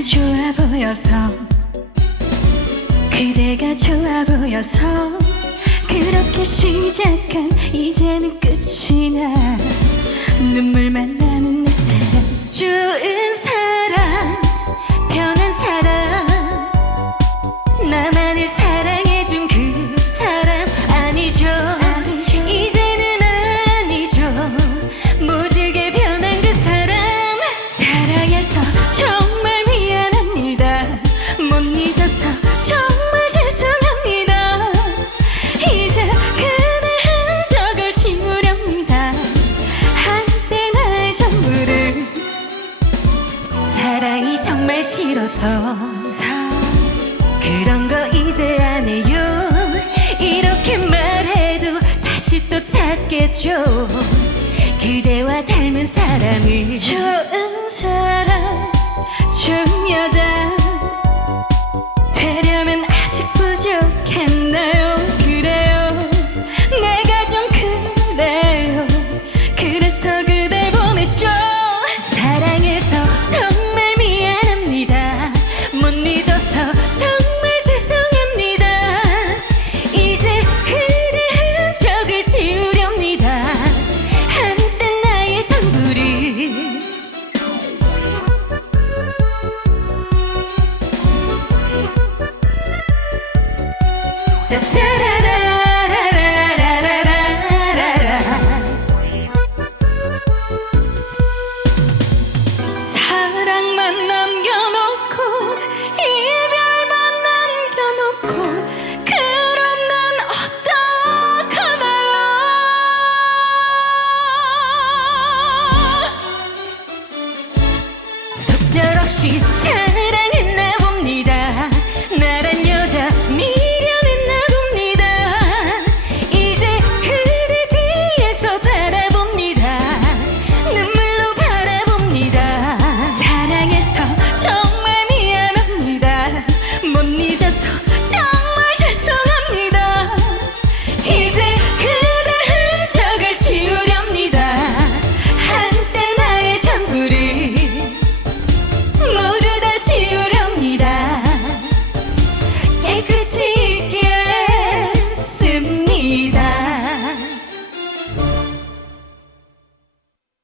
사랑이 좋아 보여서 그대가 좋아 보여서 그렇게 시작한 이제는 끝이 나 눈물만 남은 내 사랑 좋은 사람 편한 사람 나만을 사랑해준 그 사람 아니죠 이제는 아니죠 모질게 변한 그 사람 사랑해서 정말 미안합니다 못 잊어서 정말 죄송합니다 이제 그대 흔적을 지우렵니다 한때 나의 전부를 사랑이 정말 싫어서 그런 거 이제 안 해요 이렇게 말해도 다시 또 찾겠죠 그대와 닮은 사람을 좋은 사람 좋은 여자 되려면 아직 부족했나요 그래요 내가 좀 그래요 그래서 그댈 보냈죠 사랑해서 정말 미안합니다 못 잊어서 정말 죄송합니다 이제 그대 흔적을 지우렵니다 한때 나의 전부를 사랑만 남겨놓고 이별만 남겨놓고 그럼 난 어떡하나요 속절없이